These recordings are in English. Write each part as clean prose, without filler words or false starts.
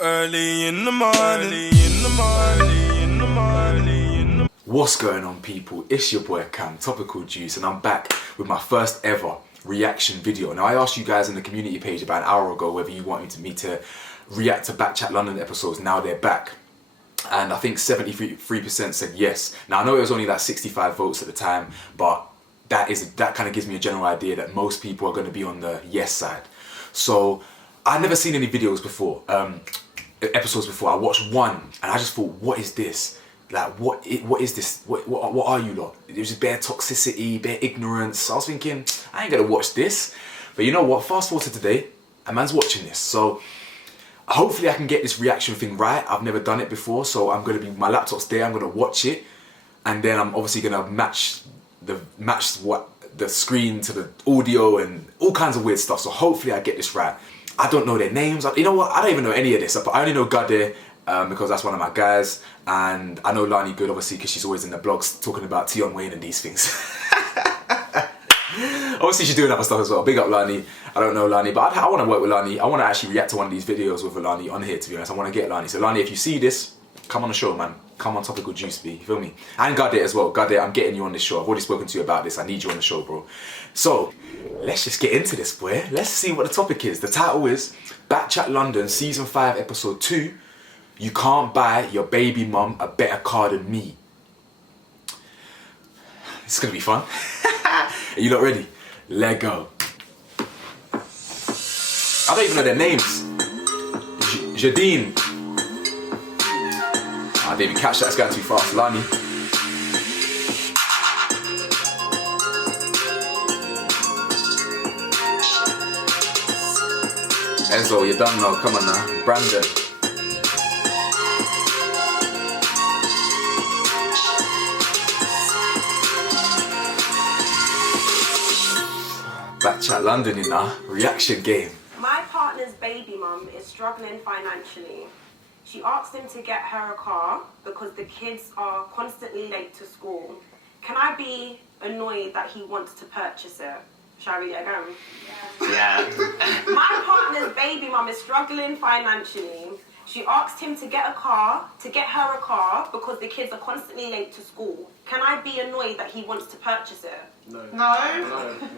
Early in the morning, What's going on, people? It's your boy Cam, Topical Juice, and I'm back with my first ever reaction video. Now, I asked you guys on the community page about an hour ago whether you wanted me to react to Bkchat Ldn episodes. Now they're back, and I think 73% said yes. Now I know it was only like 65 votes at the time, but that kind of gives me a general idea that most people are going to be on the yes side. So I'd never seen any videos before, episodes before. I watched one and I just thought, what is this? Like, what is this? What are you lot? It was just bare toxicity, bare ignorance. I was thinking, I ain't gonna watch this. But you know what? Fast forward to today, a man's watching this. So hopefully I can get this reaction thing right. I've never done it before, so my laptop's there. I'm gonna watch it, and then I'm obviously gonna match the screen to the audio and all kinds of weird stuff. So hopefully I get this right. I don't know their names. You know what? I don't even know any of this. I only know Gade because that's one of my guys, and I know Lani good obviously because she's always in the blogs talking about Tion Wayne and these things. Obviously she's doing other stuff as well. Big up Lani. I don't know Lani, but I want to work with Lani. I want to actually react to one of these videos with Lani on here, to be honest. I want to get Lani. So Lani, if you see this, come on the show, man. Come on Topical Juice, B. You feel me? And Gade as well. Gade, I'm getting you on this show. I've already spoken to you about this. I need you on the show, bro. So let's just get into this, boy. Let's see what the topic is. The title is Bkchat Ldn Season 5 Episode 2. You can't buy your baby mum a better car than me. It's gonna be fun. Are you lot ready? Let go. I don't even know their names. Jadine. I didn't even catch that. It's going too fast. Lani. Enzo, you're done now. Come on now. Brandon. Bkchat Ldn, you know. Reaction game. My partner's baby mum is struggling financially. She asked him to get her a car because the kids are constantly late to school. Can I be annoyed that he wants to purchase it? Shall I read it again? Yeah. My partner's baby mum is struggling financially. She asked him to get her a car because the kids are constantly late to school. Can I be annoyed that he wants to purchase it? No.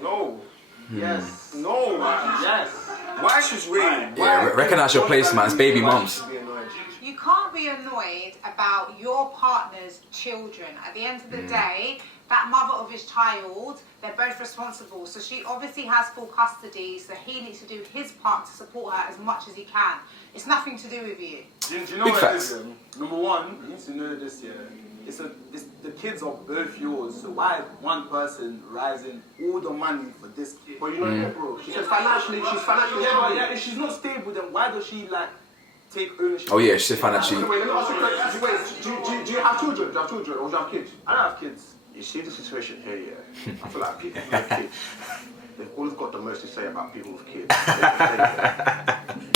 No. Yes. No. Yes. Why should we? Yeah, recognise your place, man. It's baby mums. You can't be annoyed about your partner's children. At the end of the day, that mother of his child, they're both responsible. So she obviously has full custody, so he needs to do his part to support her as much as he can. It's nothing to do with you. Do you know Big what facts. it is? Number one, you need to know this, yeah. The kids are both yours, so why is one person rising all the money for this kid? But you know what, bro? She's financially Yeah, but yeah, if she's not stable, then why does she like take ownership? Oh yeah, she's financially. Wait, let me ask you a question. Wait, do you have children? Do you have children or do you have kids? I don't have kids. You see the situation here, yeah? I feel like people with kids, they've always got the most to say about people with kids.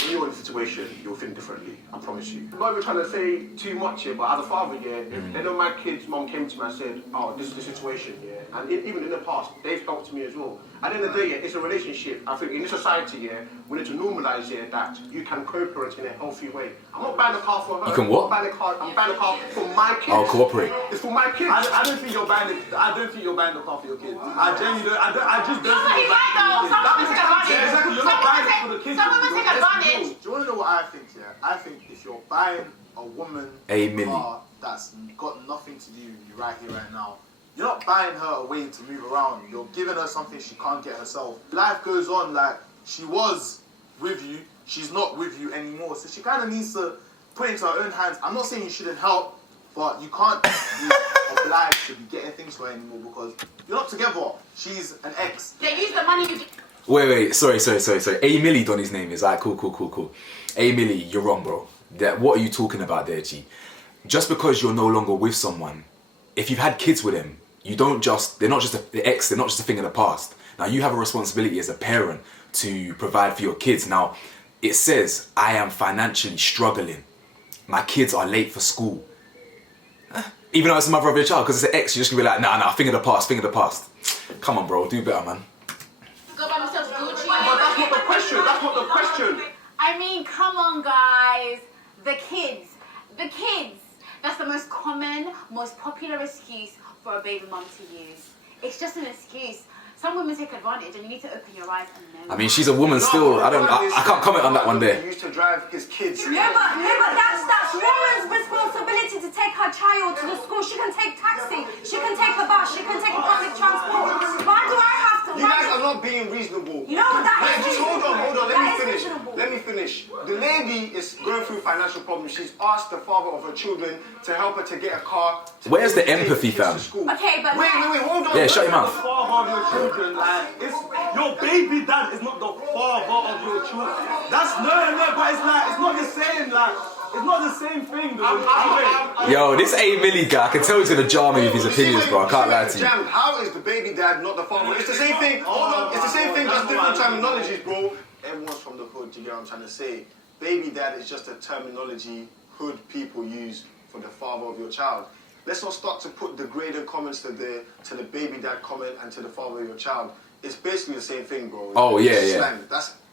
When you're in a situation, you'll think differently, I promise you. I'm not even trying to say too much here, but as a father, yeah, if any of my kids' mum came to me and said, oh, this is the situation, yeah, and even in the past, they've helped me as well. At the end of the day, yeah, it's a relationship. I think in this society, yeah, we need to normalise, yeah, that you can co-parent in a healthy way. I'm not buying a car for her. You can what? I'm buying a car for my kids. Oh, cooperate. It's for my kids. I don't think you're buying the car for your kids. I genuinely don't. I just don't think you're buying it. Yeah, exactly. You're not buying it for the kids. Someone will take advantage. Do you want to know what I think? Yeah, I think if you're buying a woman A a milli. car that's got nothing to do with you right here, right now, you're not buying her a way to move around. You're giving her something she can't get herself. Life goes on. Like, she was with you, she's not with you anymore. So she kind of needs to put it into her own hands. I'm not saying you shouldn't help, but you can't be obliged to be getting things for her anymore because you're not together. She's an ex. They use the money you... Wait, sorry. A Milli Don his name is. Alright, cool. A Milli, you're wrong, bro. What are you talking about there, G? Just because you're no longer with someone, if you've had kids with them, they're not just the ex, they're not just a thing of the past. Now you have a responsibility as a parent to provide for your kids. Now, it says, I am financially struggling. My kids are late for school. Even though it's the mother of your child, because it's an ex, you're just gonna be like, nah, thing of the past. Come on, bro, do better, man. Go buy themselves Gucci. But that's not the question. I mean, come on, guys. The kids. That's the most common, most popular excuse for a baby mum to use. It's just an excuse. Some women take advantage, and you need to open your eyes and know. I mean, she's a woman still. I can't comment on that one there. He used to drive his kids. No, but that's woman's responsibility to take her child to the school. She can take taxi, she can take a bus, she can take public transport. Why do I have to? You guys are not being reasonable. You know what that Wait, is? just hold on. That is reasonable. Let me finish. The lady is going through financial problems. She's asked the father of her children to help her to get a car. Where's the empathy, fam? Okay, but Wait, hold on. Yeah, shut your The mouth. father of your children, like, it's your baby dad is not the father of your children. That's no, but it's like it's not the same. Like, it's not the same thing, though. Yo, this A Millie guy, I can tell he's gonna jar me with his opinions, bro. I can't lie to you. How is the baby dad not the father? It's the same thing. Hold on. It's the same thing, just different terminologies, bro. Everyone's from the hood. Do you get what I'm trying to say? Baby dad is just a terminology hood people use for the father of your child. Let's not start to put degrading comments to the baby dad comment and to the father of your child. It's basically the same thing, bro. Oh, yeah, yeah. Slang.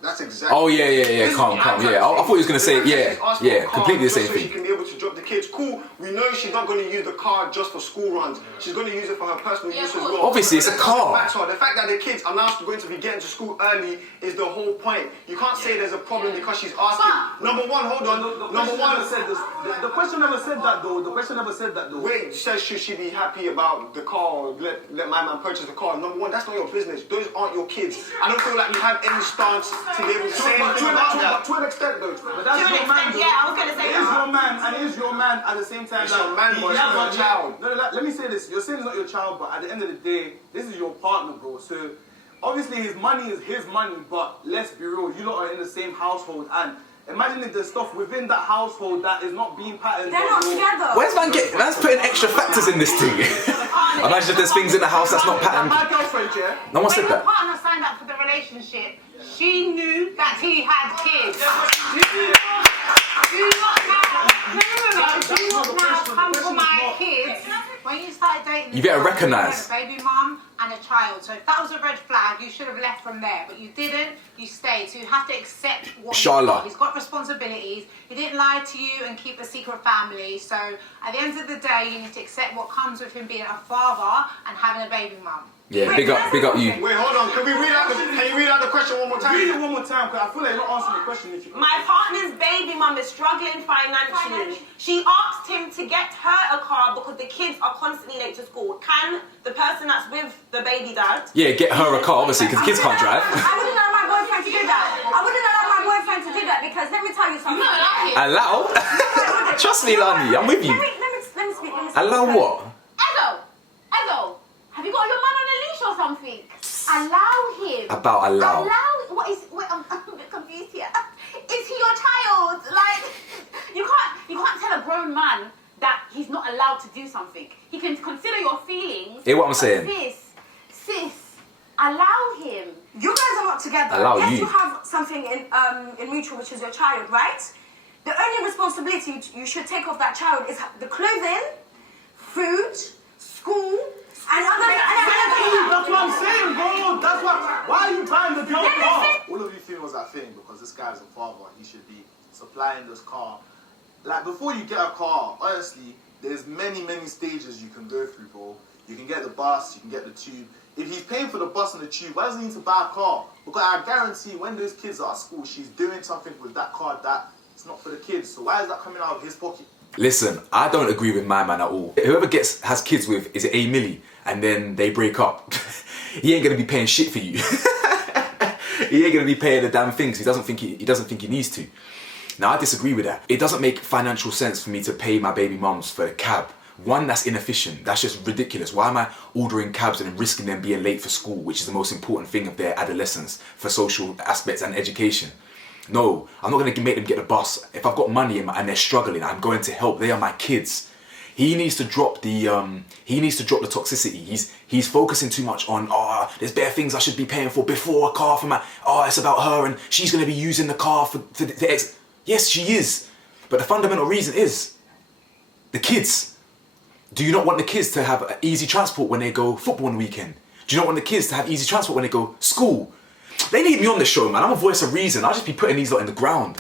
That's exactly. Oh yeah, calm. Yeah, I thought he was gonna say completely the same so thing. She can be able to drop the kids. Cool. We know she's not going to use the car just for school runs. She's going to use it for her personal use as well. Obviously, it's a car. The fact that the kids are now going to be getting to school early is the whole point. You can't say there's a problem because she's asking. Number one, hold on. Number one. The question never said that though. The question never said that though. Wait, says should she be happy about the car or let my man purchase the car? Number one, that's not your business. Those aren't your kids. I don't feel like you have any stance to be able to say anything about that. To an extent though. But that's To an your man. extent, yeah, I was gonna say it is your man, and it is your man at the same time. It's your man, but it's not your child. No, let me say this. You're saying it's not your child, but at the end of the day, this is your partner, bro. So obviously his money is his money, but let's be real, you lot are in the same household, and imagine if there's stuff within that household that is not being patterned. they're not together. Where's man's putting extra factors in this thing? Imagine if there's things in the house that's not patterned. My girlfriend, yeah. No one said When your that. partner signed up for the relationship, she knew that he had kids. Do not now come for my kids. When you started dating, You better you recognise. had a baby mum and a child. So if that was a red flag, you should have left from there. But you didn't. You stayed. So you have to accept what he's Inshallah. got. He's got responsibilities. He didn't lie to you and keep a secret family. So at the end of the day, you need to accept what comes with him being a father and having a baby mum. Yeah, big up you. Wait, hold on. Can you read out the question one more time? Read it one more time, because I feel like you're not answering the question. If you My partner's baby mum is struggling financially. She asked him to get her a car because the kids are constantly late to school. Can the person that's with the baby dad... Yeah, get her a car, obviously, because kids can't drive. I wouldn't allow my boyfriend to do that. I wouldn't allow my boyfriend to do that because let me tell you something. Allow? Trust me, Lani, I'm with you. Let me speak. Allow what? Edo, have you got your man on a leash or something? Allow him. About allow. Wait, I'm a bit confused here. Is he your child? Like, you can't tell a grown man that he's not allowed to do something. He can consider your feelings. Hear what I'm saying? Sis, allow him. You guys are not together. Allow yes, you. you have something in mutual, which is your child, right? The only responsibility you should take off that child is the clothing, food, school, and other. That's what I'm saying, bro. That's what. Why are you buying the girl car? All of you think was that thing because this guy's a father. He should be supplying this car. Like, before you get a car, honestly, there's many stages you can go through, bro. You can get the bus, you can get the tube. If he's paying for the bus and the tube, why does he need to buy a car? Because I guarantee when those kids are at school, she's doing something with that car that it's not for the kids. So why is that coming out of his pocket? Listen, I don't agree with my man at all. Whoever has kids with, is it A Millie, and then they break up, he ain't gonna be paying shit for you. He ain't gonna be paying the damn thing, 'cause he doesn't think he needs to. Now I disagree with that. It doesn't make financial sense for me to pay my baby mums for a cab. One, that's inefficient. That's just ridiculous. Why am I ordering cabs and risking them being late for school, which is the most important thing of their adolescence for social aspects and education? No, I'm not going to make them get the bus. If I've got money and they're struggling, I'm going to help. They are my kids. He needs to drop the toxicity. He's focusing too much on, there's bare things I should be paying for before a car for my, it's about her and she's going to be using the car for the ex. Yes, she is. But the fundamental reason is the kids. Do you not want the kids to have easy transport when they go football on the weekend? Do you not want the kids to have easy transport when they go school? They need me on the show, man. I'm a voice of reason. I'll just be putting these lot in the ground.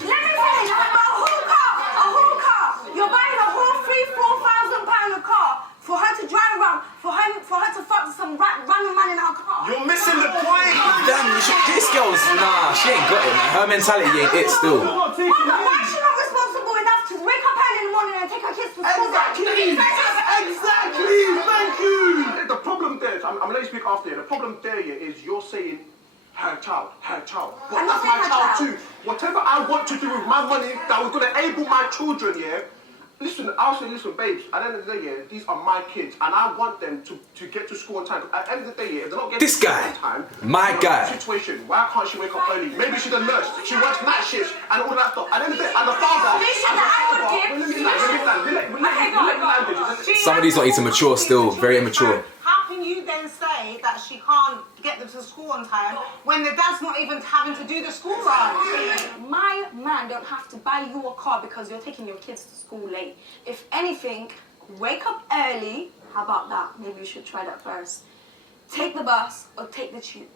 Let me finish. But hookah. her mentality ain't it still. You're not taking But it why in. is she not responsible enough to wake up early in the morning and take her kids to school? Exactly. Thank you. The problem there, I'm gonna let you speak after you. The problem there is you're saying her child. But I'm that's not my saying her child child. too. Whatever I want to do with my money that was gonna enable my children, yeah. Listen, I'll say, listen, babes, at the end of the day, yeah, these are my kids, and I want them to get to school on time. At the end of the day, yeah, if they're not getting This to school guy, on time, my they're in guy. a situation, why can't she wake up early? Maybe she's a nurse, she works night shifts, and all that stuff. At the end of the day, and the father, Some of these are eating mature still, very immature. How can you then say that she can't get them to school on time when the dad's not even having to do the school run? My man don't have to buy you a car because you're taking your kids to school late. If anything, wake up early. How about that? Maybe you should try that first. Take the bus or take the tube.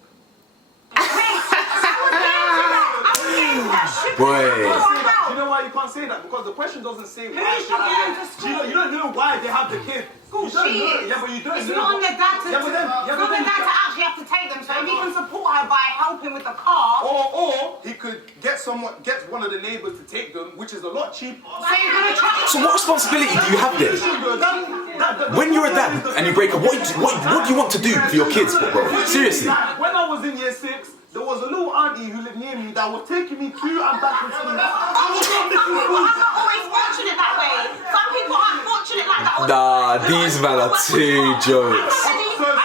Boy. Do you know why you can't say that? Because the question doesn't say why she has the kids. You don't know why they have the kids. You don't know. Yeah, but you don't It's know. not on the dad to, Yeah, but then, it's not on the dad to actually have to take them. So if he can support her by helping with the car, Or he could get one of the neighbours to take them, which is a lot cheaper. so you're gonna try. So what responsibility do you have there? When you're a dad and you break up, what do you want to do for your kids, bro? Seriously. When I was in year 6, there was a little auntie who lived near me that was taking me to and back from school. I was not missing People school. are not always fortunate that way. Some people aren't fortunate like that. Nah, these men are too jokes.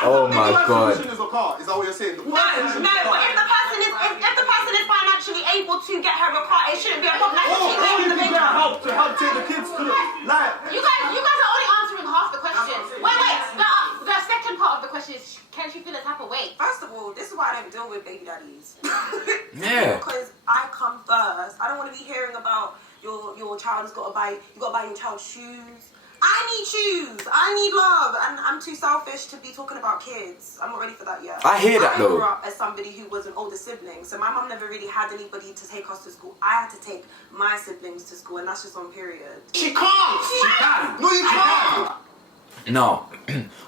Oh my God. Is a car. Is that what you're saying? No, but if the person is financially able to get her a car, it shouldn't be a problem. That's Or what you she's can making get the help to help take the kids to like. You guys are only answering half the questions. Wait. The second part of the question is, can she feel a type of way? First of all, this is why I don't deal with baby daddies. Yeah. Because I come first. I don't want to be hearing about your child has got to buy your child shoes. I need shoes. I need love, and I'm too selfish to be talking about kids. I'm not ready for that yet. I hear that, I though. grew up as somebody who was an older sibling, so my mum never really had anybody to take us to school. I had to take my siblings to school, and that's just on period. She can't. She can. No, you can't. Now,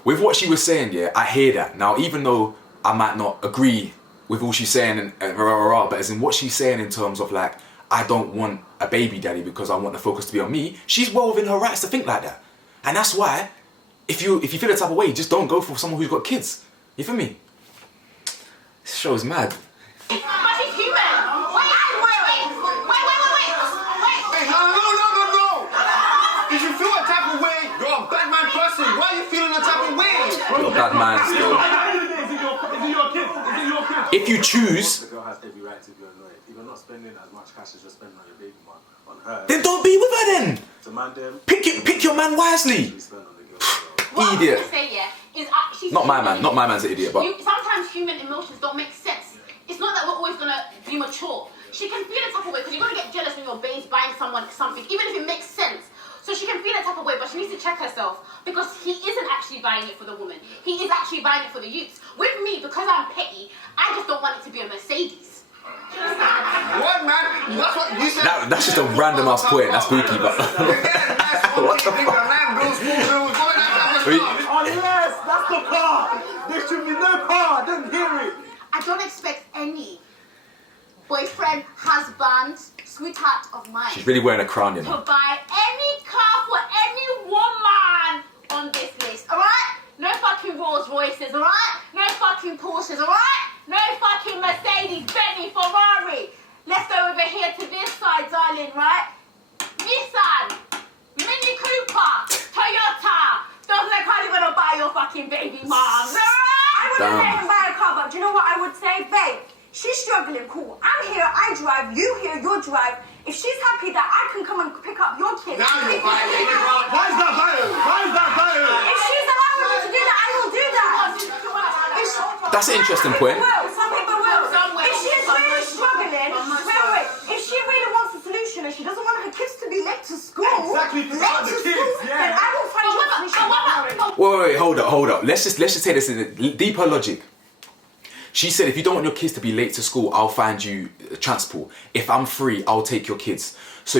with what she was saying, yeah, I hear that. Now, even though I might not agree with all she's saying and but as in what she's saying in terms of like, I don't want a baby daddy because I want the focus to be on me, she's well within her rights to think like that. And that's why, if you feel the type of way, just don't go for someone who's got kids. You feel me? This show's mad. But she's human. Wait. Hey, no. If you feel a type of way, you're a bad man person. Why are you feeling a type of way? You're a bad man still. Is it your kid? If you choose, The girl has every right to be annoyed. If you're not spending as much cash as you're spending on your baby mom, on her, then don't be with her then. to man them, Pick your man wisely. you spend on the girl. What I'm Idiot. gonna say, yeah, is she's Not my man. human. Not my man's an idiot, but Sometimes human emotions don't make sense. It's not that we're always gonna be mature. She can feel a type of way because you're gonna get jealous when your babe's buying someone something, even if it makes sense. So she can feel a type of way, but she needs to check herself because he isn't actually buying it for the woman. He is actually buying it for the youths. With me, because I'm petty, I just don't want it to be a Mercedes. What, man? That's what you said. that's just a random ass point. That's spooky, but what the fuck? Unless that's the car. There should be no car. I don't hear it. I don't expect any boyfriend, husband, sweetheart of mine She's really wearing a crown, you to know. buy any car for any woman on this list, alright? No fucking Rolls Royces, alright? No fucking Porsches, alright? No fucking Mercedes, Bentley, Ferrari. Let's go over here to this side, darling, right? Nissan, Mini Cooper, Toyota. Those are probably gonna buy your fucking baby moms, alright? I wouldn't let him buy a car, but do you know what I would say? Babe, she's struggling, cool. I'm here, I drive, you here, you drive. If she's happy that I can come and pick up your kids. Now you're violating. Why is that violent? If she's allowing me to do that, I will do that. That's an interesting point. Some people will. If she's really struggling, wait. If she really wants a solution and she doesn't want her kids to be late to school, Exactly, to late the to kids, school, yeah. then I will find you a solution. Wait, hold up. Let's just take this in deeper logic. She said, if you don't want your kids to be late to school, I'll find you transport. If I'm free, I'll take your kids. So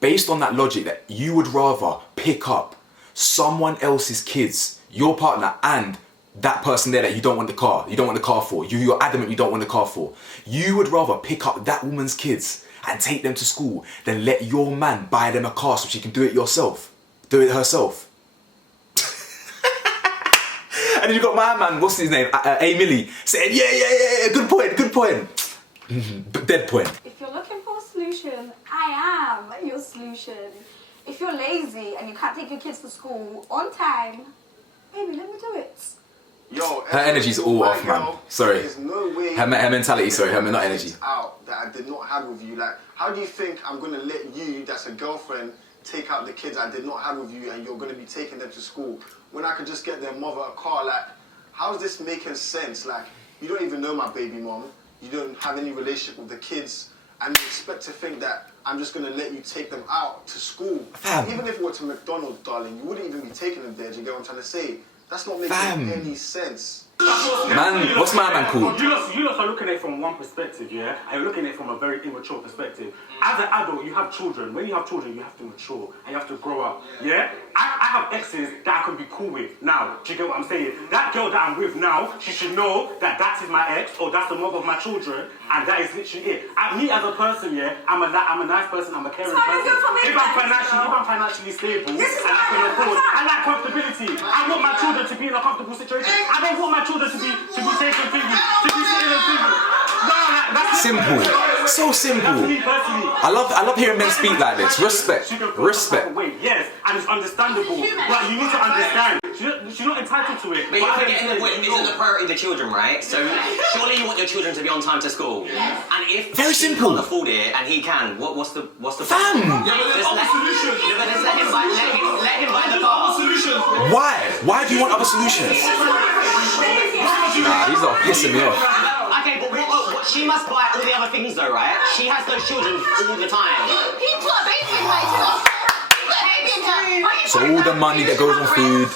based on that logic, that you would rather pick up someone else's kids, your partner, and that person there that you don't want the car for, you're adamant you don't want the car for, you would rather pick up that woman's kids and take them to school than let your man buy them a car so she can do it herself. And then you got my man, what's his name, A Millie, saying, yeah, good point. Dead point. If you're looking for a solution, I am your solution. If you're lazy and you can't take your kids to school on time, baby, let me do it. Yo, her energy's all off, man. Sorry. There's no way. Her mentality, sorry, her not energy. Out that I did not have with you. Like, how do you think I'm gonna let you, that's a girlfriend, take out the kids I did not have with you, and you're gonna be taking them to school when I could just get their mother a car? Like, how is this making sense? Like, you don't even know my baby mom. You don't have any relationship with the kids, and you expect to think that I'm just gonna let you take them out to school. Even if it were to McDonald's, darling, you wouldn't even be taking them there. Do you get what I'm trying to say? That's not making any sense. Man, what's my man called? You lot are looking at it from one perspective, yeah? And you're looking at it from a very immature perspective. As an adult, you have children. When you have children, you have to mature and you have to grow up, yeah? I have exes that I can be cool with now. Do you get what I'm saying? That girl that I'm with now, she should know that that is my ex or that's the mother of my children, and that is literally it. Me as a person, yeah, I'm a nice person, I'm a caring person. If I'm financially stable and I can afford, I like comfortability. I want my children to be in a comfortable situation. I don't want my children to be taken thinking, to be sitting and thinking. No, that's simple. So simple. I love hearing men speak like this. Respect. Yes, and it's understandable. But you need to understand. She's not entitled to it. But you're forgetting the point isn't the priority the children, right? So surely you want your children to be on time to school. And if very she simple. can't afford it and he can, what's the fam? Yeah, but there's other solutions. Yeah, but just let him buy the car. Why do you want other solutions? Nah, these are pissing me off. Okay, but what she must buy all the other things though, right? She has those children all the time. He put a baby in her. So all the money that goes on food.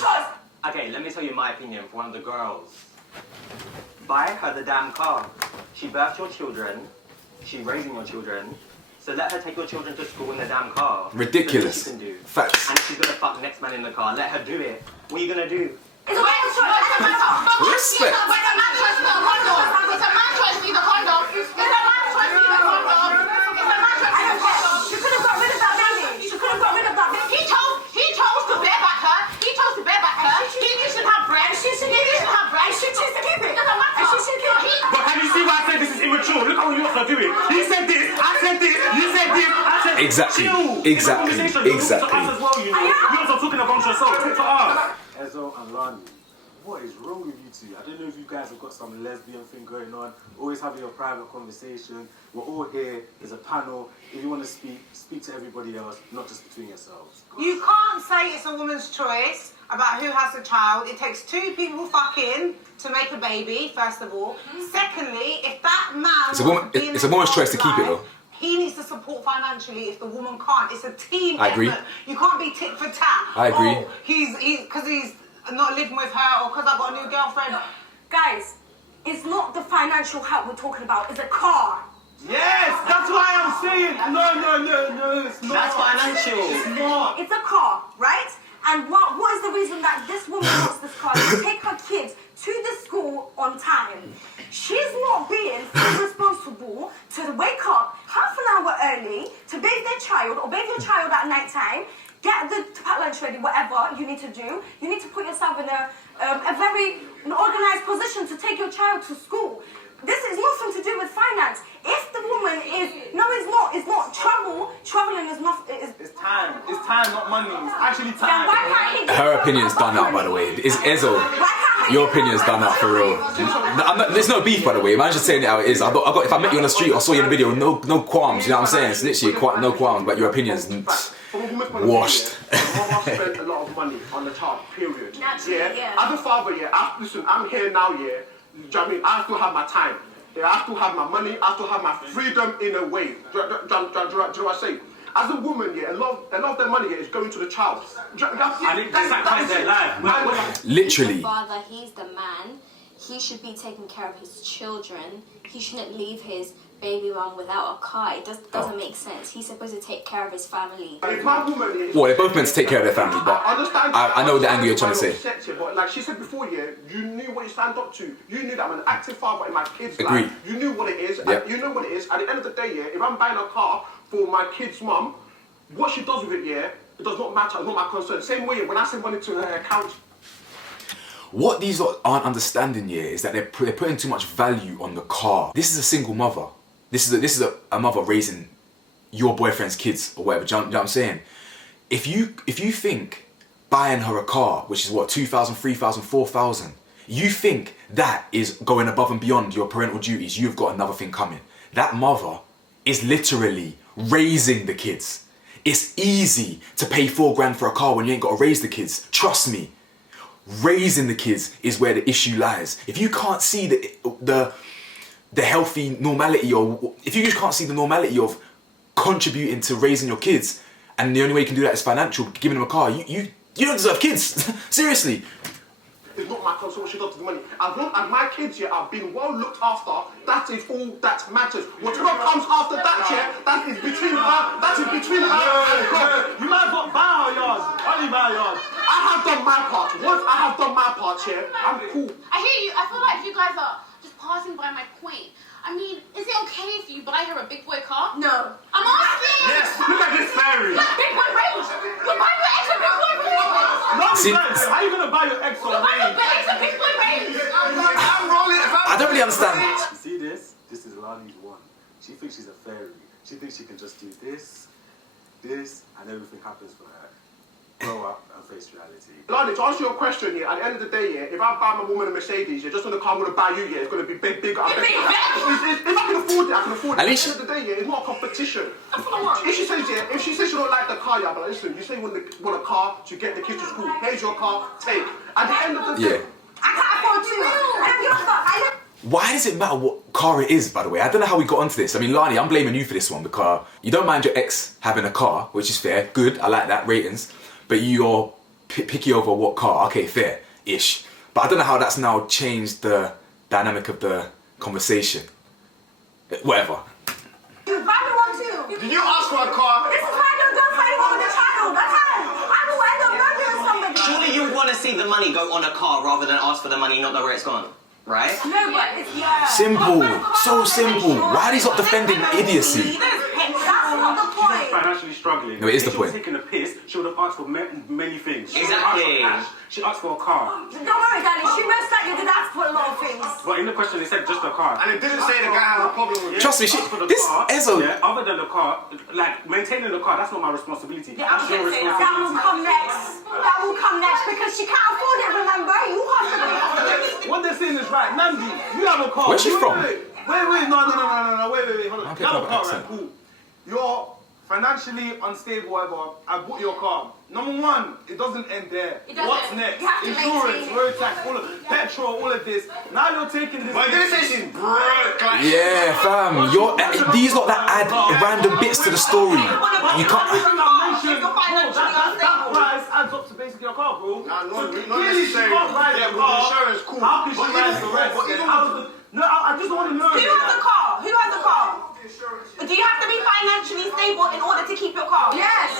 Okay, let me tell you my opinion for one of the girls. Buy her the damn car. She birthed your children. She's raising your children. So let her take your children to school in the damn car. Ridiculous. She can do. Facts. And she's gonna fuck the next man in the car. Let her do it. What are you gonna do? It's a man's choice. Respect. It's a man's choice to need a condom. It's a man's choice to need a condom. It's a man's choice to need a condom. It's a man's choice to need a condom. She could have got rid of that baby. She could have got rid of that baby. He chose to bareback her. He chose to bareback her. He should have bread. She should have bread. She choose to keep it. It doesn't matter. She should keep it. But can you see why I said this is immature? Look how you are doing. He said this. I said this. You said this. I said this. Exactly. Chill. Exactly. Exactly. To us as well, you know. You're also talking about yourself. Talk to us. Ezo and Lani, what is wrong with you two? I don't know if you guys have got some lesbian thing going on. Always having a private conversation. We're all here. There's a panel. If you want to speak to everybody else, not just between yourselves. You can't say it's a woman's choice about who has a child. It takes two people fucking to make a baby, first of all. Secondly, if that man... It's a woman's choice to keep it, though. He needs to support financially if the woman can't. It's a team I agree. effort. You can't be tit for tat. I agree. Oh, he's because he's not living with her or because I've got a new girlfriend. Guys, it's not the financial help we're talking about, it's a car. Yes, that's why I'm saying. No, it's not. That's financial. It's not. It's a car, right? And what is the reason that this woman wants this car? To take her kids to the school on time. She's not being responsible to wake up half an hour early to bathe their child or bathe your child at night time, get the pack lunch ready, whatever you need to do. You need to put yourself in a very organized position to take your child to school. This is nothing to do with finance. If the woman is, no, it's not. Traveling is not. It's time. It's time, not money. It's actually time. Then why can't he Her opinion's done out, by the way. It's Ezo. Your opinion's done out for real. There's no beef, by the way. Man, just saying it how it is. If I met you on the street or saw you in a video, no qualms. You know what I'm saying? It's literally no qualms. But your opinion's washed. My mom spent a lot of money on the child. Period. Naturally, yeah. As a father, listen, I'm here now. Do you know what I mean? I still have my time. I still have my money. I still have my freedom in a way. Do you know what I say? As a woman, a lot of their money is going to the child. That's their life. Literally. He's the father, he's the man. He should be taking care of his children. He shouldn't leave his baby mum without a car. It doesn't make sense. He's supposed to take care of his family. If my woman is... Well, they're both meant to take care of their family, but I know the angle you're trying to say. But like she said before, yeah, you knew what you signed up to. You knew that I'm an active father in my kids' Agreed. life. You knew what it is. Yep. You know what it is. At the end of the day, yeah, if I'm buying a car for my kid's mum, what she does with it, yeah, it does not matter. It's not my concern. Same way, when I send money to her account. What these lot aren't understanding here is that they're putting too much value on the car. This is a single mother. This is a mother raising your boyfriend's kids or whatever. Do you know what I'm saying? If you think buying her a car, which is what, 2,000, 3,000, 4,000, you think that is going above and beyond your parental duties, you've got another thing coming. That mother is literally raising the kids. It's easy to pay $4,000 for a car when you ain't got to raise the kids. Trust me. Raising the kids is where the issue lies. If you can't see the healthy normality, or if you just can't see the normality of contributing to raising your kids, and the only way you can do that is financial, giving them a car, you don't deserve kids. Seriously. It's not my concern what she does to the money. As long as my kids here are being well looked after, that is all that matters. Whatever comes after that, yeah, that is between her. That is between her and God. You might as well buy our yards. Only buy our yards. I have done my part. Once I have done my part, yeah, I'm cool. I hear you. I feel like you guys are just passing by my point. I mean, is it okay if you buy her a big boy car? No. I'm asking! Yes, look at this fairy! Big boy range! You're buying your ex a big boy range! How are you going to buy your ex on You're buying range? your ex a big boy range! I don't really understand. See this? This is Lani's one. She thinks she's a fairy. She thinks she can just do this, and everything happens for her. Grow up and face reality. Lani, to answer your question, yeah, at the end of the day, yeah, if I buy my woman a Mercedes, yeah, just on the car I'm going to buy you, yeah, it's going to be big. If I can afford it, I can afford it. At the end of the day, yeah, it's not a competition. If she says she don't like the car, yeah, but listen, you say you want a car to get the kids to school, here's your car, take. At the end of the day... I can't afford to. I don't give a fuck. Why does it matter what car it is, by the way? I don't know how we got onto this. I mean, Lani, I'm blaming you for this one because you don't mind your ex having a car, which is fair. Good, I like that, ratings. But you're picky over what car. Okay, fair-ish. But I don't know how that's now changed the dynamic of the conversation. Whatever. You buy me one too. Did you ask for a car? This is why I don't go for anyone with a child. I can't. I will end up murdering somebody. Surely you want to see the money go on a car rather than ask for the money and not know where it's gone, right? No, but it's Simple. So simple. Why are these not defending idiocy? That's not the point. She's financially struggling. No, it is the if point. she was taking a piss, she would have asked for many things. Exactly. She asked for a car. Don't worry, darling. She most likely did ask for a lot of things. But in the question, they said just a car. And it didn't say the guy has a problem with it. Trust me, Other than the car, like maintaining the car, that's not my responsibility. Yeah, That's your that will responsibility. come next. That will come next because she can't afford it, remember? You have to pay for it. What they're saying is right. Nandi, you have a car. Where's she from? Wait, no, wait, hold on. I'm You have a picking up car, accent. right? Cool. You're financially unstable, whatever. I bought your car. Number one, it doesn't end there. What's next? You have to Insurance, maintain it. road tax, all of petrol, all of this. Now you're taking this. But it didn't say she's broke. Like, Yeah, fam. These lot that add random bits to the story. You can't... That price adds up to basically your car, bro. Nah, not Clearly she necessarily. can't ride Yeah, the with car. insurance, cool. How can she But ride even- the rest? but And even- how's the... No, I just want to know. Who has a car? Who has a car? Do you have to be financially stable in order to keep your car? Yes.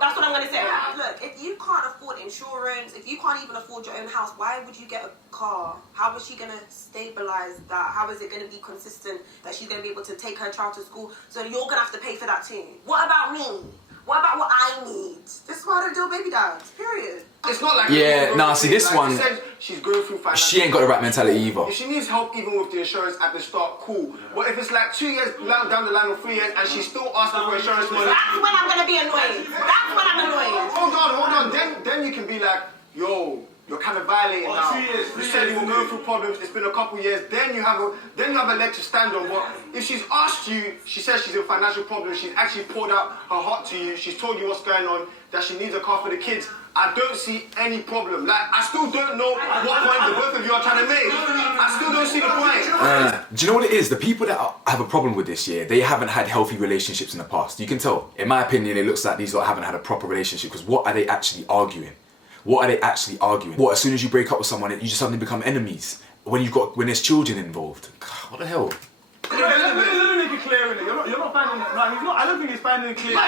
That's what I'm going to say. Look, if you can't afford insurance, if you can't even afford your own house, why would you get a car? How is she going to stabilize that? How is it going to be consistent that she's going to be able to take her child to school? So you're going to have to pay for that too. What about me? What about what I need? This is why I don't do a baby dad. Period. It's not like... Yeah, nah, see, this one... You said she's going through financial... She ain't got the right mentality either. If she needs help even with the insurance at the start, cool. But if it's like 2 years down the line or 3 years and she's still asking for insurance money... That's when I'm going to be annoyed. That's when I'm annoyed. Hold on. Then you can be like, yo, you're kind of violating now. 2 years, You said you were going through problems. It's been a couple years. Then you have a leg to stand on. But if she's asked you, she says she's in financial problems. She's actually poured out her heart to you. She's told you what's going on. That she needs a car for the kids. I don't see any problem. Like, I still don't know what point the both of you are trying to make. I still don't see the point. Do you know what it is? The people that have a problem with this year, they haven't had healthy relationships in the past. You can tell. In my opinion, it looks like these lot haven't had a proper relationship because what are they actually arguing? What are they actually arguing? What, as soon as you break up with someone, you just suddenly become enemies? When there's children involved? God, what the hell? Let me make it finding it. No, he's not. I don't think he's finding it clear. I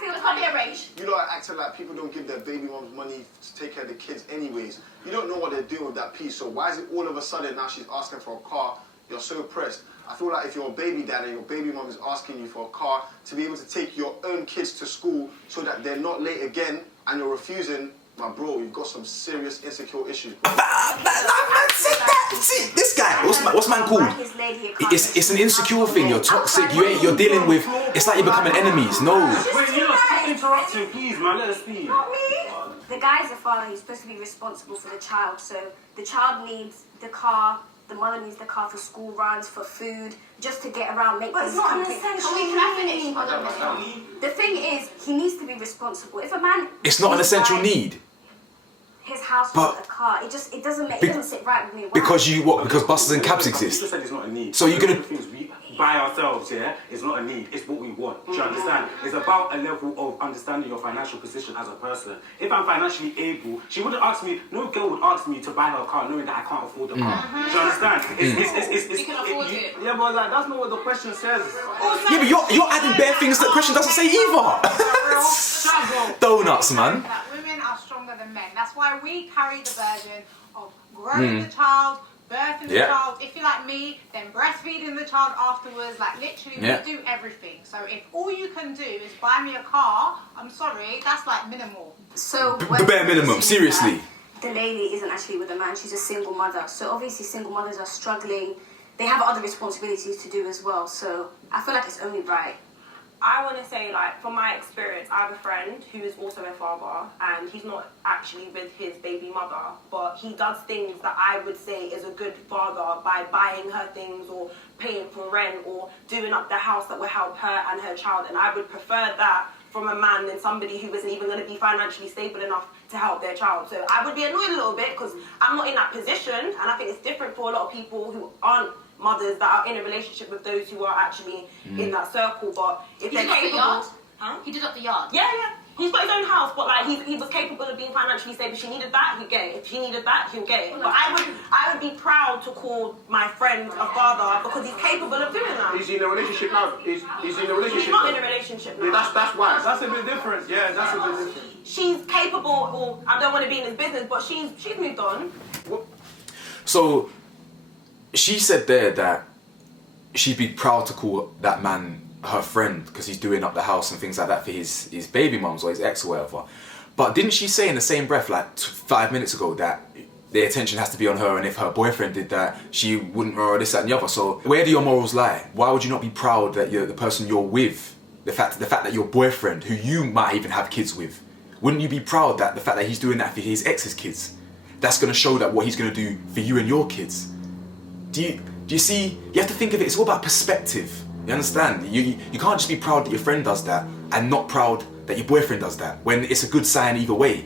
feel like a rage. You lot are acting like people don't give their baby moms money to take care of the kids anyways. You don't know what they're doing with that piece, so why is it all of a sudden now she's asking for a car? You're so pressed. I feel like if you're a baby dad and your baby mom is asking you for a car to be able to take your own kids to school so that they're not late again and you're refusing, my bro, you've got some serious insecure issues. See, this guy, what's man called? It's an insecure thing. You're toxic. You're dealing with. It's like you're becoming enemies. No. Wait, you know, stop interrupting, please, man. Let us speak. Not me. The guy's the father. He's supposed to be responsible for the child. So the child needs the car. The mother needs the car for school runs, for food, just to get around, make things not an happen. essential Can I finish? The thing is, he needs to be responsible. If a man... It's not an essential need. His house wants a car. It doesn't sit right with me. Why? Because because buses and cabs exist. You just said it's not a need. So you're gonna... Things we buy ourselves, yeah? It's not a need. It's what we want. Do you understand? It's about a level of understanding your financial position as a person. If I'm financially able, she wouldn't ask me, no girl would ask me to buy her a car knowing that I can't afford the car. Do you understand? You can afford it. Yeah, but like, that's not what the question says. Yeah, but you're adding bare things that the question doesn't say either. Donuts, man. That women are stronger than men. That's why we carry the burden of growing the child, birthing the child. If you're like me, then breastfeeding the child afterwards. Like literally, we do everything. So if all you can do is buy me a car, I'm sorry, that's like minimal. So the bare minimum, seriously. The lady isn't actually with a man. She's a single mother. So obviously, single mothers are struggling. They have other responsibilities to do as well. So I feel like it's only right. I want to say, like, from my experience, I have a friend who is also a father, and he's not actually with his baby mother, but he does things that I would say is a good father by buying her things or paying for rent or doing up the house that will help her and her child, and I would prefer that from a man than somebody who isn't even going to be financially stable enough to help their child. So I would be annoyed a little bit because I'm not in that position, and I think it's different for a lot of people who aren't mothers that are in a relationship with those who are actually in that circle. But if they're capable, He did up the yard. yeah, he's got his own house, but like he was capable of being financially stable. If she needed that, he'd get it. If she needed that, he'll get it. But I would be proud to call my friend a father because he's capable of doing that. He's in a relationship now. He's in a relationship. She's not in a relationship now. Yeah, that's why. That's a bit different. Yeah, that's a bit different. She's capable, or I don't want to be in his business, but she's moved on. So she said there that she'd be proud to call that man her friend because he's doing up the house and things like that for his baby mums or his ex or whatever. But didn't she say in the same breath, like 5 minutes ago, that the attention has to be on her, and if her boyfriend did that, she wouldn't, or this, that, and the other? So where do your morals lie? Why would you not be proud that the person you're with, the fact that your boyfriend, who you might even have kids with, wouldn't you be proud that the fact that he's doing that for his ex's kids, that's going to show that what he's going to do for you and your kids? Do you see? You have to think of it. It's all about perspective. You understand? You can't just be proud that your friend does that and not proud that your boyfriend does that when it's a good sign either way.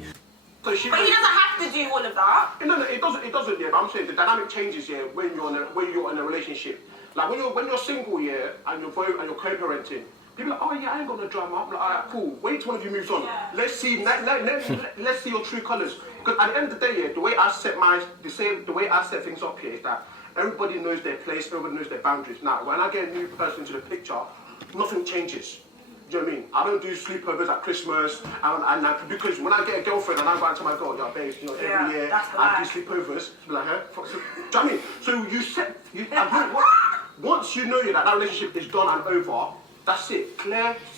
So But he doesn't have to do all of that. No, it doesn't. Yeah, but I'm saying the dynamic changes. Yeah, when you're in a relationship. Like when you're single, yeah, and you're co-parenting. People are like, oh yeah, I ain't got no drama. I'm like, alright, cool. Wait till one of you moves on. Yeah. Let's see your true colours. Because at the end of the day, yeah, the way I set things up here is that everybody knows their place, everybody knows their boundaries. Now, when I get a new person into the picture, nothing changes. Do you know what I mean? I don't do sleepovers at Christmas, and because when I get a girlfriend and I go out to my girl, yeah, babes, every year I do sleepovers. Be like, huh? Do you know what I mean? So once you know that relationship is done and over, that's it.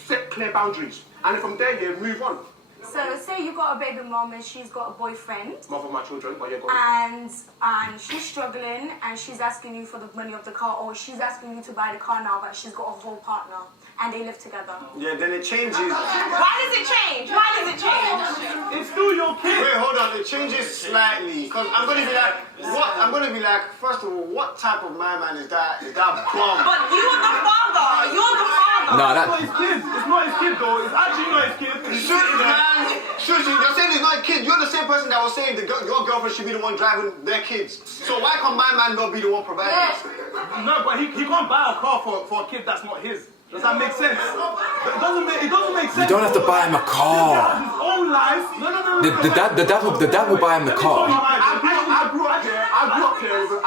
Set clear boundaries, and then from there, you move on. So say you got a baby mom and she's got a boyfriend. Mother of my children, but yeah, go on. And she's struggling and she's asking you for the money of the car, or she's asking you to buy the car now, but she's got a whole partner and they live together. Yeah, then it changes. Why does it change? It's still your kid. Wait, hold on. It changes slightly because I'm gonna be like, what? I'm gonna be like, first of all, what type of my man is that? Is that bum? But you're the father. You're the father. No, It's not his kid. It's not his kid though. It's actually not his kid. Shush, man. Shush, you're saying it's not a kid. You're the same person that was saying your girlfriend should be the one driving their kids. So why can't my man not be the one providing? No, but he can't buy a car for a kid that's not his. Does that make sense? It doesn't make sense. You don't have to buy him a car. His own life. No. The dad will buy him the car. I grew up here.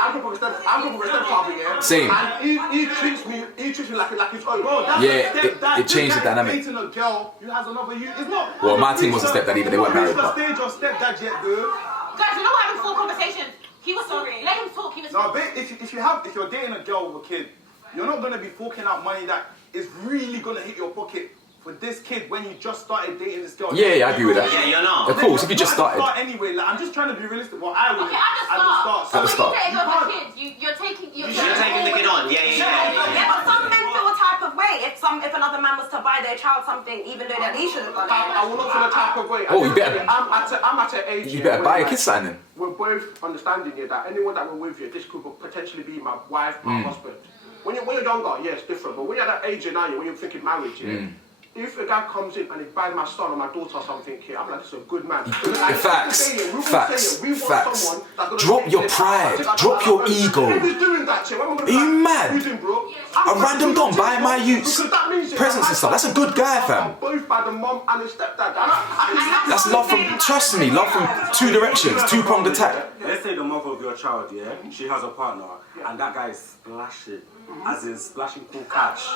I'm going for a stepfather, yeah. Same. And he treats me like his own. Bro, that's Yeah, a stepdad. it changed the dynamic. Dating a girl who has another you. It's not. Well, my team was a stepdad either, they weren't married, But but... stage of stepdad yet, dude. Guys, we're not having full conversations. He was sorry. Let him talk. He was. No, babe, if you're dating a girl with a kid, you're not gonna be forking out money that is really gonna hit your pocket for this kid when you just started dating this girl. Yeah, I agree with that. Yeah, you're not. Of course, if you just started. Anyway, like, I'm just trying to be realistic. Well, I would Okay, at the start. At the start. When you date over kids, you're taking You're taking the kid on. Yeah, but some men feel a type of way if another man was to buy their child something, even though that he should have done it. I will not feel a type of way. Oh, you better. I'm at an age. You better buy a kid something then. We're both understanding here that anyone that we're with here, this could potentially be my wife, my husband. When you're younger, yeah, it's different. But when you're at that age now, when you're thinking marriage, yeah. If a guy comes in and he buys my son or my daughter or something here, I'm like, this is a good man. Facts. Drop your pride. Drop your ego. Are you mad? A random don buying my youths presents and stuff. That's a good guy, fam. Both by the mom and the stepdad. That's love from, trust me, love from two directions, two-pronged attack. Let's say the mother of your child, yeah, she has a partner, and that guy is splashing, as in splashing cool cash.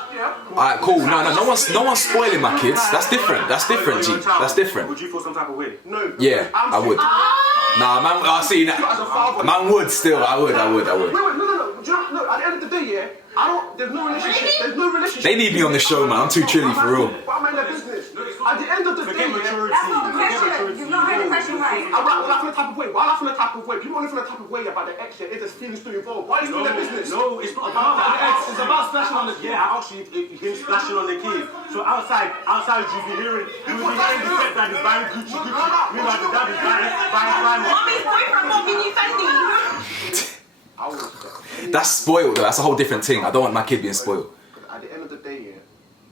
Alright, cool. No one's spoiling my kids. That's different. That's different, G. That's different. Would you feel some type of way? No. Yeah, I would. Nah, man, I see that. Man would still. I would. Wait, no. Do you know, no, at the end of the day, yeah, there's no relationship. There's no relationship. They need me on the show, man. I'm too chilly for real. But I'm in their business. At the end of the day, maturity. That's not the question. You've not heard the question right. Why I feel a type of way? Why I feel a type of way? People only feel a type of way about the ex if there's feelings still involved. Why is it in their business? No, it's not about that. It's about splashing on the kid. Yeah, actually, him splashing on the kid. So outside, you'll be hearing the stepdad is buying Gucci. Meanwhile, the dad is buying Primark. Mommy's boyfriend bought me new Fendi. That's spoiled though. That's a whole different thing. I don't want my kid being spoiled. At the end of the day, yeah,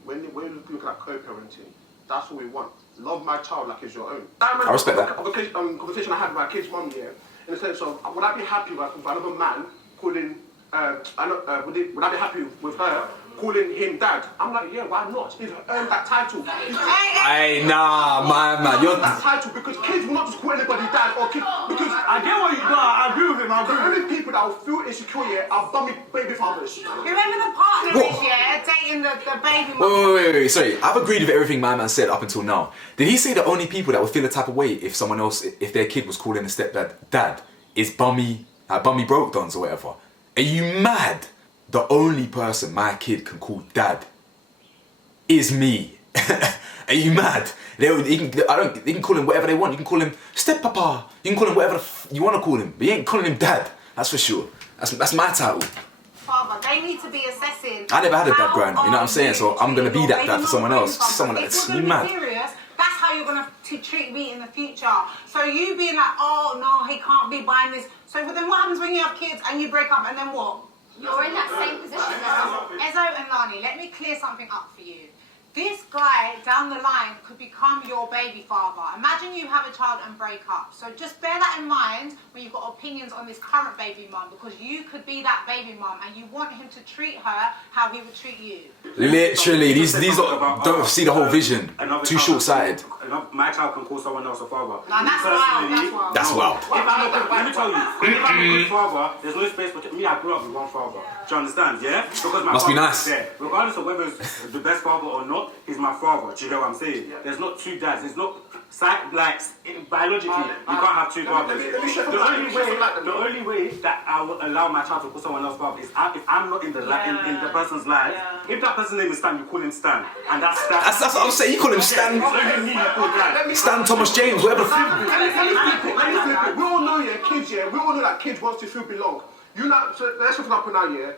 when you look at co-parenting, that's what we want. Love my child like it's your own. I respect that. Conversation I had with my kid's mum, yeah, in the sense of, would I be happy with another man calling, would I be happy with her calling him dad? I'm like, yeah, why not? He's earned that title. Hey, nah, man, you're... that title because kids will not just call anybody dad or kid, because I get what you know. I agree with him. the only people that will feel insecure here are bummy baby fathers. Remember the partner is, yeah, dating the baby mum. Wait, sorry. I've agreed with everything my man said up until now. Did he say the only people that would feel a type of way if someone else, if their kid was calling a stepdad dad, is bummy broke dons or whatever? Are you mad? The only person my kid can call dad is me. Are you mad? They can call him whatever they want. You can call him steppapa. You can call him whatever you want to call him. But you ain't calling him dad. That's for sure. That's my title. Father, they need to be assessing. I never had a dad growing up, you know what I'm saying? So I'm gonna be that dad for someone else. Someone that's you mad. Serious, that's how you're gonna treat me in the future. So you being like, oh no, he can't be buying this. So then what happens when you have kids and you break up and then what? You're in that same position now. Ezzo and Lani, let me clear something up for you. This guy down the line could become your baby father. Imagine you have a child and break up. So just bear that in mind when you've got opinions on this current baby mum, because you could be that baby mum and you want him to treat her how he would treat you. Literally, these don't see the whole vision. Too short-sighted. My child can call someone else a father. Now that's wild. That's wild. Let me tell you, if I'm a good father, there's no space for me. I grew up with one father. Do you understand? Yeah. Because my must be father nice. is there. Regardless of whether it's the best father or not, he's my father. Do you get what I'm saying? There's not two dads. There's not biologically you can't have two fathers. The only way that I will allow my child to call someone else father is if I'm not in the in the person's life. If that person's name is Stan, you call him Stan, and that's what I'm saying. You call him Stan. Stan Thomas James, whatever. Let me flip it. We all know, kids, we all know that kids want to feel belong. So let's flip it up now,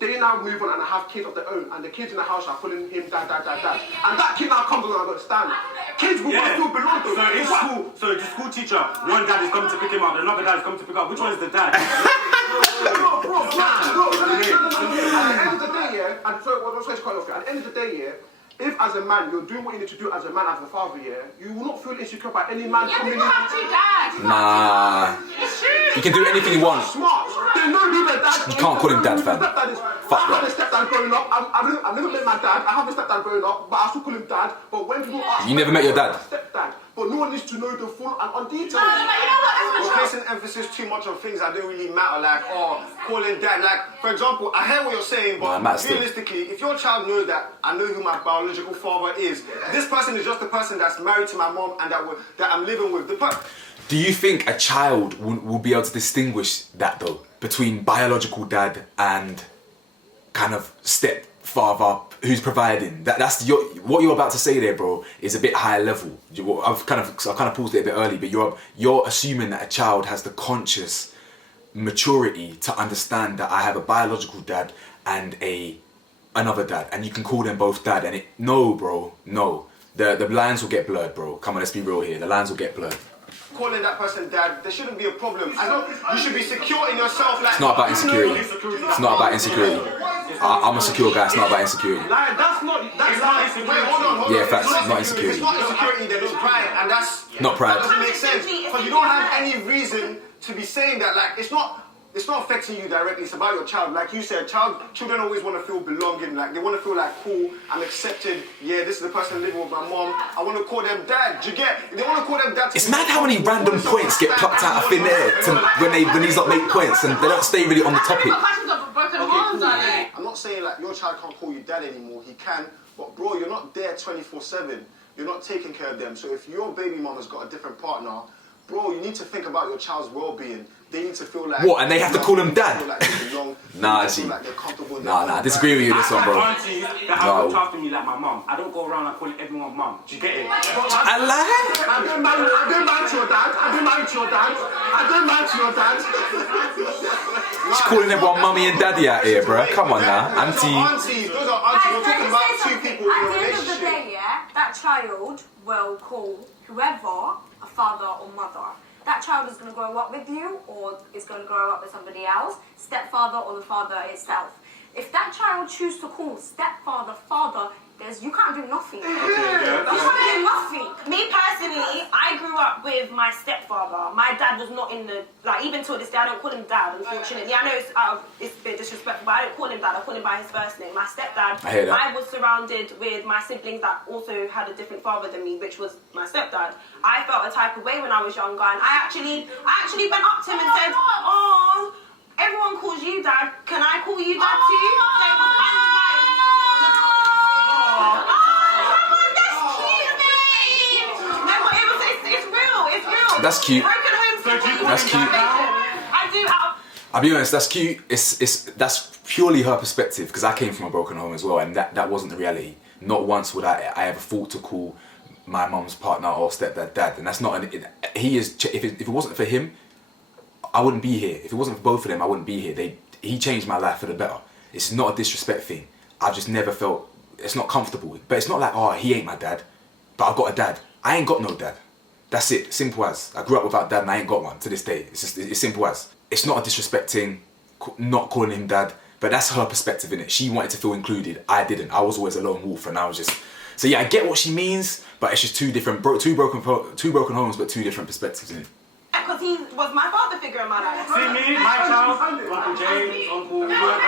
they now move on and have kids of their own, and the kids in the house are calling him dad. And that kid now comes along and goes, Stan. Kids will want to feel belong though. So in school, so the school teacher, one dad is coming to pick him up, another dad is coming to pick up. Which one is the dad? Bro. At the end of the day, and so what I'm saying is quite off. At the end of the day, if as a man you're doing what you need to do as a man, as a father, you will not feel insecure by any man coming in. You have two dads. Nah. It's true. You can do anything you want. Smart. They know who their dad is. You can't call him dad, fam. Fuck I have a stepdad growing up. I've never met my dad. I have a stepdad growing up, but I still call him dad. But when people ask, you never met your dad? Stepdad. But everyone needs to know the full and on details. No, but you know what? That's We're mature. placing emphasis too much on things that don't really matter, like, calling dad. Like, for example, I hear what you're saying, but realistically, if your child knows that I know who my biological father is, this person is just the person that's married to my mom and that I'm living with. Do you think a child will be able to distinguish that though, between biological dad and kind of stepfather who's providing? That's what you're about to say there, bro, is a bit higher level. I've kind of paused it a bit early, but you're assuming that a child has the conscious maturity to understand that I have a biological dad and another dad, and you can call them both dad. And no, bro, no. The lines will get blurred, bro. Come on, let's be real here. The lines will get blurred. Calling that person dad, there shouldn't be a problem. I know you should be secure in yourself. Like, it's not about insecurity. It's not about insecurity. I'm a secure guy. It's not about insecurity. Like, that's not insecurity. Wait, hold on. Yeah, facts. Not insecurity. If it's not insecurity, then it's pride, and that's not pride. That doesn't make sense because you don't have any reason to be saying that. Like, it's not affecting you directly. It's about your child. Like you said, children always want to feel belonging. Like, they want to feel like, cool, I'm accepted. Yeah, this is the person living with my mom. I want to call them dad. Do you get? They want to call them dad. It's mad how many random points get plucked out of thin air when these lot make points and they don't stay really on the topic. I'm not saying like your child can't call you dad anymore. He can, but bro, you're not there 24/7. You're not taking care of them. So if your baby mom has got a different partner, bro, you need to think about your child's well-being. They need to feel like... What, and they have to call them dad? Feel like they belong. Nah, G. Like they're comfortable. Nah, I disagree with you this one, bro. I have aunties that have looked after me like my mum. I don't go around and call everyone mum. Do you get it? I lie? I didn't marry to your dad. I didn't marry to your dad. I didn't marry to your dad. She's calling everyone mummy and daddy out here, bro. Come on now. Auntie. Those are aunties. We're talking about two people in a At the end of the relationship. day, yeah, that child will call whoever a father or mother. That child is going to grow up with you or is going to grow up with somebody else, stepfather or the father itself. If that child chooses to call stepfather father, you can't do nothing. You can't do nothing. Me personally, I grew up with my stepfather. My dad was not in the, like, even till this day, I don't call him dad, unfortunately. I know it's a bit disrespectful, but I don't call him dad, I call him by his first name. My stepdad, I was surrounded with my siblings that also had a different father than me, which was my stepdad. I felt a type of way when I was younger, and I actually went up to him and said, oh, everyone calls you dad, can I call you dad too? That's cute. That's cute. I do have. I'll be honest, that's cute. That's purely her perspective because I came from a broken home as well, and that wasn't the reality. Not once would I ever thought to call my mum's partner or stepdad dad, and that's not. If it wasn't for him, I wouldn't be here. If it wasn't for both of them, I wouldn't be here. He changed my life for the better. It's not a disrespect thing. I've just never felt it's not comfortable. But it's not like, oh, he ain't my dad, but I've got a dad. I ain't got no dad. That's it, simple as. I grew up without dad and I ain't got one to this day. It's simple as. It's not a disrespecting, not calling him dad, but that's her perspective in it. She wanted to feel included. I didn't. I was always a lone wolf and I was just... So yeah, I get what she means, but it's just two broken homes, but two different perspectives in it. Because he was my father figure in my life. See me, my child, Uncle James, Uncle whoever,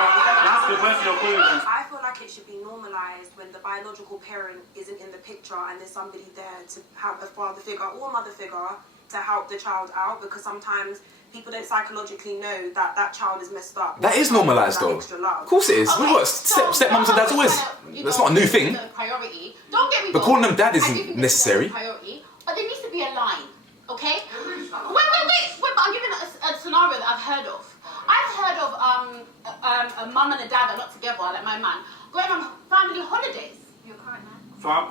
that's the person you're calling them. I feel like it should be normalised when the biological parent isn't in the picture and there's somebody there to have a father figure or mother figure to help the child out, because sometimes people don't psychologically know that that child is messed up. That is normalised though. Of course it is. Okay, We've got stepmoms and dads always. That's not a new thing. Priority. Don't get me wrong. But calling them dad I do isn't think necessary. it's a priority, but there needs to be a line, okay? Wait, but I'm giving a scenario that I've heard of. I've heard of a mum and a dad are not together, like my man, going on family holidays. Your current man?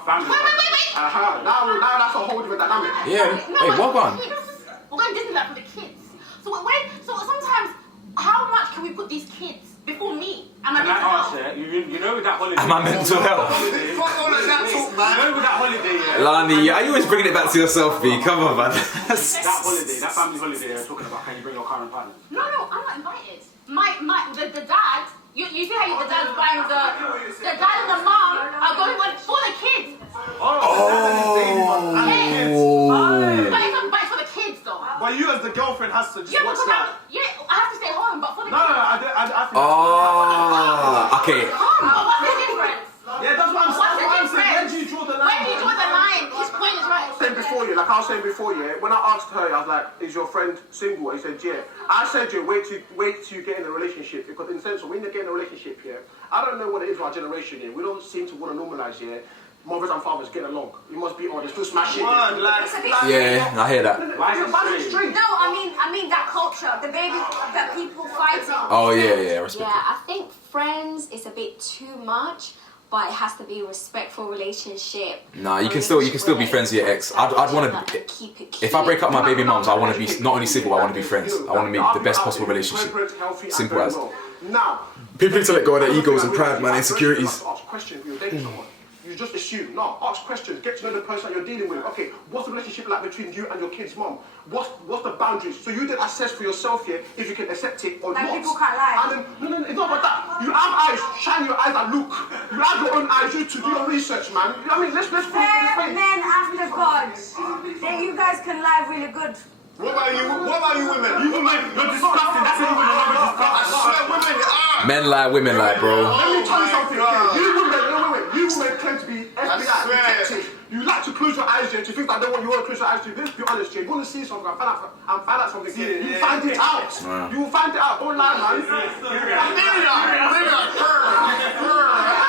Family. Wait. Now that's a whole different dynamic. Yeah. Hey, what one? We're going to Disneyland for the kids. So sometimes, how much can we put these kids before me and my mental health? You know with that holiday. And my mental health. You know with that holiday, yeah. Lani, are you always bringing it back to yourself, B? Come on, man. That holiday, that family holiday they're talking about, can you bring your current partner? No, I'm not invited. The dad, you see how the dad's buying the dad and the mom are going on for the kids. But it's for the kids though. But you as the girlfriend has to just watch that. I have to stay home, but for the kids. I think okay. What's the difference? Yeah, that's what I'm saying. Where do you draw the line? Where do you draw the line? His point is right. before, yeah, like I was saying before, yeah, when I asked her, I was like, is your friend single? He said, yeah. I said, yeah, wait till you get in a relationship, because in the sense of when you get in a relationship, yeah, I don't know what it is with our generation, yeah, we don't seem to want to normalise, yeah, mothers and fathers getting along. You must be, they're still smashing. Yeah, I hear that. Why is it strange? No, I mean that culture, the baby, that people fighting. Oh yeah, respect. Yeah, I think friends is a bit too much, but it has to be a respectful relationship. Nah, you can still be friends with your ex. I'd want to. Keep it cute. If I break up my baby mums, I want to be not only single, I want to be friends. I want to make the best possible relationship. Simple as. Now, people need to let go of their egos and pride, man, insecurities. Ask questions when you're dating someone. You just assume. No, ask questions. Get to know the person that you're dealing with. Okay, what's the relationship like between you and your kid's mom? What's the boundaries? So you then assess for yourself here if you can accept it or not. People can't lie. And then, no, it's not about that. You have eyes. Shine your eyes and look. You have your own eyes. You to do your research, man. You know what I mean? Let's put it this way. Men after God. Then you guys can lie really good. What about you? What about you women? You women, you're disgusting. That's what women are. I swear, women are. Men lie, women lie, bro. Let me tell you something. You women claim to be FBI detectives. You like to close your eyes, Jay. To think that I don't want you to close your eyes to. Let's be honest, Jay. You want to see something and find out something. You will find it out. You will find it out. Don't lie, man.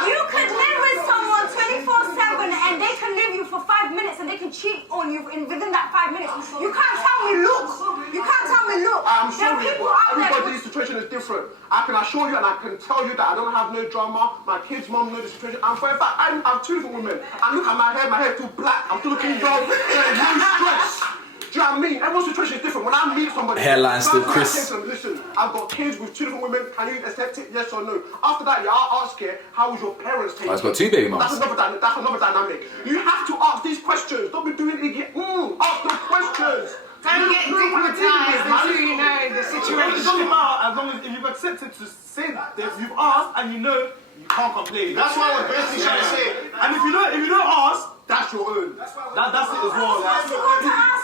You could live with someone 24/7 and they can leave you for 5 minutes and they can cheat on you within that 5 minutes. You can't tell me look. You can't tell me look. I'm there are sorry, people out there. everybody's situation is different. I can assure you and I can tell you that I don't have no drama. My kids' mom knows the situation. And for a fact, I'm two different women. And look at my hair too black. I'm still looking young. There's no stress. Do you know what I mean? Everyone's situation is different. When I meet somebody, hairline still crisp. I say to them, listen, I've got kids with two different women. Can you accept it? Yes or no? After that, yeah, I'll ask you, how was your parents taking it? I've got two baby mums. That's another dynamic. You have to ask these questions. Don't be doing it. Ask the questions. Don't get stigmatized until you know the situation. It doesn't matter as long as if you've accepted to say that, you've asked and you know you can't complain. That's what I was basically trying to say. And if you don't ask, that's your own. That's it as well.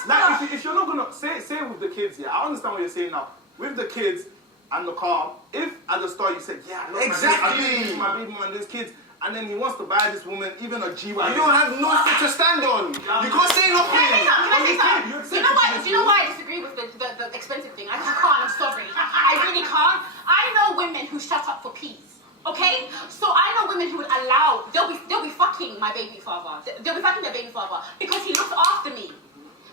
Like if you're not gonna say with the kids, yeah, I understand what you're saying now. With the kids and the car, if at the start you said, yeah, look, exactly, my baby man, there's kids. And then he wants to buy this woman even a G-Wagon. You don't have nothing to stand on. You can't say nothing. Can I say something? Do you know why I disagree with the expensive thing? I can't, I'm sorry. I really can't. I know women who shut up for peace. Okay? So I know women who would allow, they'll be fucking my baby father. They'll be fucking their baby father because he looks after me.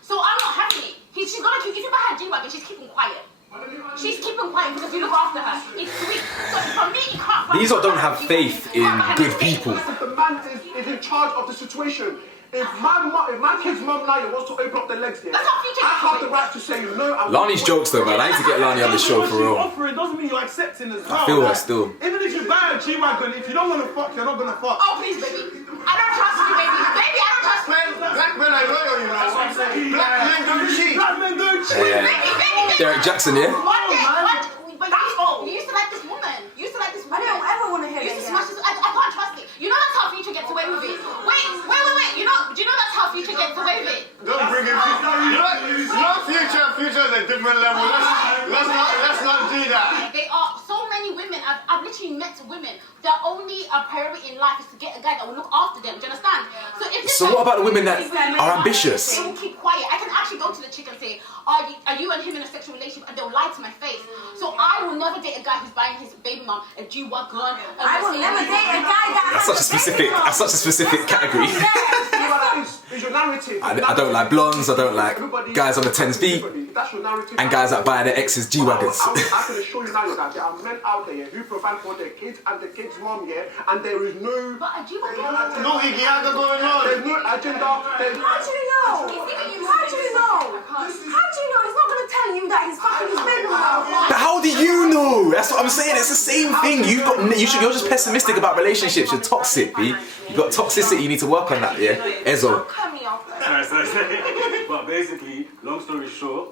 So I'm not having it. She's gonna keep, if you buy her G-Wagon, she's keeping quiet. She's keeping quiet because you look after her. It's sweet. So for me, you can't. These lot don't have faith in good people. The man is in charge of the situation. If my kid's mum Lani wants to open up their legs here, I have the right to say no. Lani's jokes though, man. I need to get Lani on the show for real. Offering doesn't mean you're accepting as well. I feel her still. Even if you buy a G-Wagon, if you don't want to fuck, you're not gonna fuck. Oh please, baby. I don't trust you, baby. Baby, I don't trust you. Black men are loyal, you know. That's what I'm saying. Black men don't cheat. Black men don't cheat. Yeah. Derek Jackson, yeah. You used to like this woman. I don't ever want to hear You used it. to smash this. I can't trust it. You know that's how Future gets away with it. Wait. Do you know that's how Future gets away with it? Don't bring in Future. Not Future. Future is a different level. Let's not do that. They are so many women. I've literally met women. Their only priority in life is to get a guy that will look after them. Do you understand? So what about the women that are ambitious? They will keep quiet. I can actually go to the chick and say, are you and him in a sexual relationship? And they'll lie to my face. So I will never date a guy who's buying his baby mum a G-Wagon. I will never date a guy that That's such a specific category. It's your narrative. I don't like blondes. I don't like guys on the 10s beat. That's your narrative. And guys that buy their exes G-Wagons. I can assure you now that there are men out there who provide for their kids and the kids' mom, yeah, and there is no Igiaga going on. There's no agenda. How do you know? He's not going to tell you that he's fucking his baby mom. But how do you know? That's what I'm saying. It's the same thing. You're just pessimistic about relationships. You're toxic, B. You got toxicity. You need to work on that, yeah. Ezo. But basically, long story short,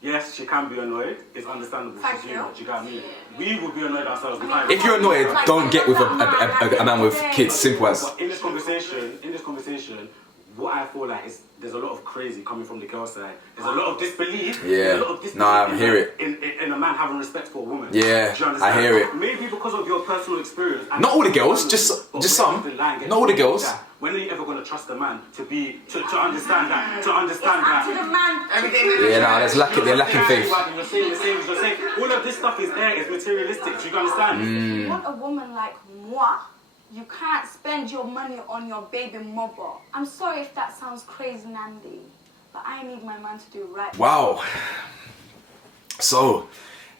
yes, she can be annoyed. It's understandable. She's human. Do you get what I mean? We would be annoyed ourselves. If you're annoyed, don't get with a man with kids. Simple as. But in this conversation, what I feel like is there's a lot of crazy coming from the girl side. There's a lot of disbelief. Yeah. I hear it. In a man having respect for a woman. Yeah, I hear it. Maybe because of your personal experience. Not all the girls, just some. Not all the girls. When are you ever going to trust a man to understand that? To understand It's up that. to the man. Yeah, no, they're lacking faith. You're saying. All of this stuff is there, is materialistic. Do you understand? If you want a woman like moi, you can't spend your money on your baby mother. I'm sorry if that sounds crazy, Nandi, but I need my man to do right. Wow. So,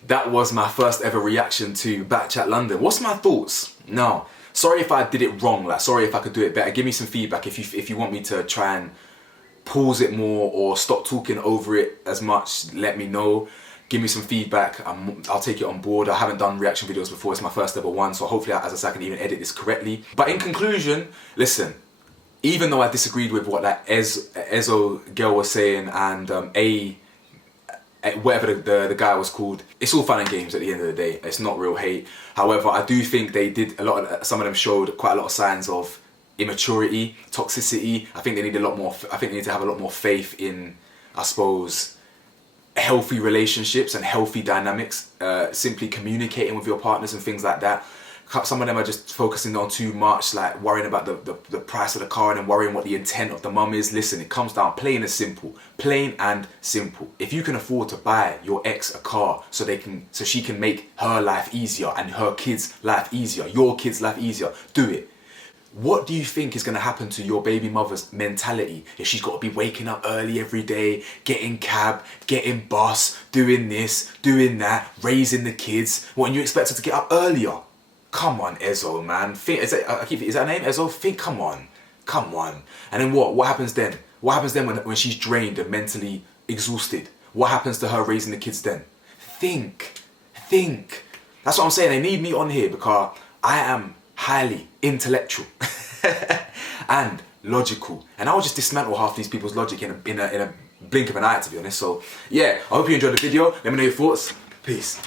that was my first ever reaction to Bkchat Ldn. What's my thoughts? Now, sorry if I did it wrong. Like, sorry if I could do it better. Give me some feedback if you want me to try and pause it more or stop talking over it as much. Let me know. Give me some feedback. I'll take it on board. I haven't done reaction videos before. It's my first ever one, so hopefully, as I said, I can even edit this correctly. But in conclusion, listen. Even though I disagreed with what that Ezo girl was saying and whatever the guy was called, it's all fun and games at the end of the day. It's not real hate. However, I do think they did some of them showed quite a lot of signs of immaturity, toxicity. I think they need a lot more. I think they need to have a lot more faith in, I suppose, healthy relationships and healthy dynamics. Simply communicating with your partners and things like that. Some of them are just focusing on too much, like worrying about the price of the car and then worrying what the intent of the mum is. Listen, it comes down plain and simple. Plain and simple. If you can afford to buy your ex a car so she can make her life easier and her kids' life easier, your kids' life easier, do it. What do you think is going to happen to your baby mother's mentality if she's got to be waking up early every day, getting cab, getting bus, doing this, doing that, raising the kids? What, and you expect her to get up earlier? Come on, Ezo, man. Is that her name, Ezo? Come on. And then what? What happens then? What happens then when she's drained and mentally exhausted? What happens to her raising the kids then? Think. That's what I'm saying. They need me on here because I am highly intellectual and logical, and I'll just dismantle half these people's logic in a blink of an eye, to be honest. So yeah, I hope you enjoyed the video. Let me know your thoughts. Peace.